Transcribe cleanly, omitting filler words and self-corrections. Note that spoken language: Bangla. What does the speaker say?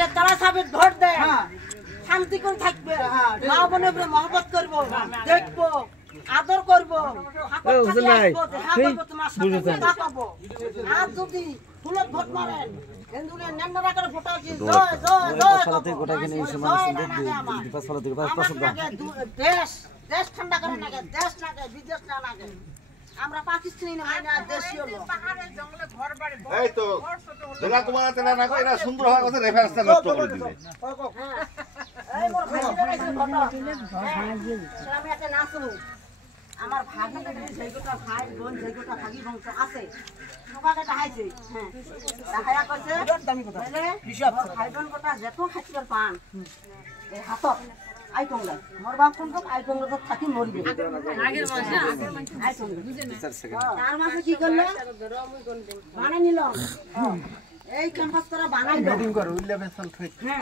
আগে তারা সাহেব ভোট দেয় শান্তি করে থাকবে মা বোনের উপরে মহব্বত করবো দেখবো আদর করবো আর যদি ফুলত ভোট মারেন দেশ ঠান্ডা করে না দেশ না বিদেশ না লাগে আমরা পাকিস্তানি না দেশীয় লোক পাহাড়ে জঙ্গলে ঘর বাড়ি এই তো যেটা তোমার তেলা না কইরা সুন্দর হওয়ার কথা রেফারেন্সটা নষ্ট করে দিলে এই মোর ভাই দেখাইছে ঘটনা আমি একটা নাচু আমার ভাগি যেইটা ভাই বোন যেইটা ভাগি বংশ আছে সবাইকে দেখাইছে হ্যাঁ দেখায়া কইছে দামি কথা হিসাব ভাই বোন কথা যত খাইছর পান এই হাতত আই কংলা মোর বাপ কোন আই কংলা তো থাকি মরিবে আগের মাসে আই কংলা চার মাসে কি করলে বানাই নিল এই ক্যাম্পাস করা বানাই মিটিং করো 11 সাল থেকে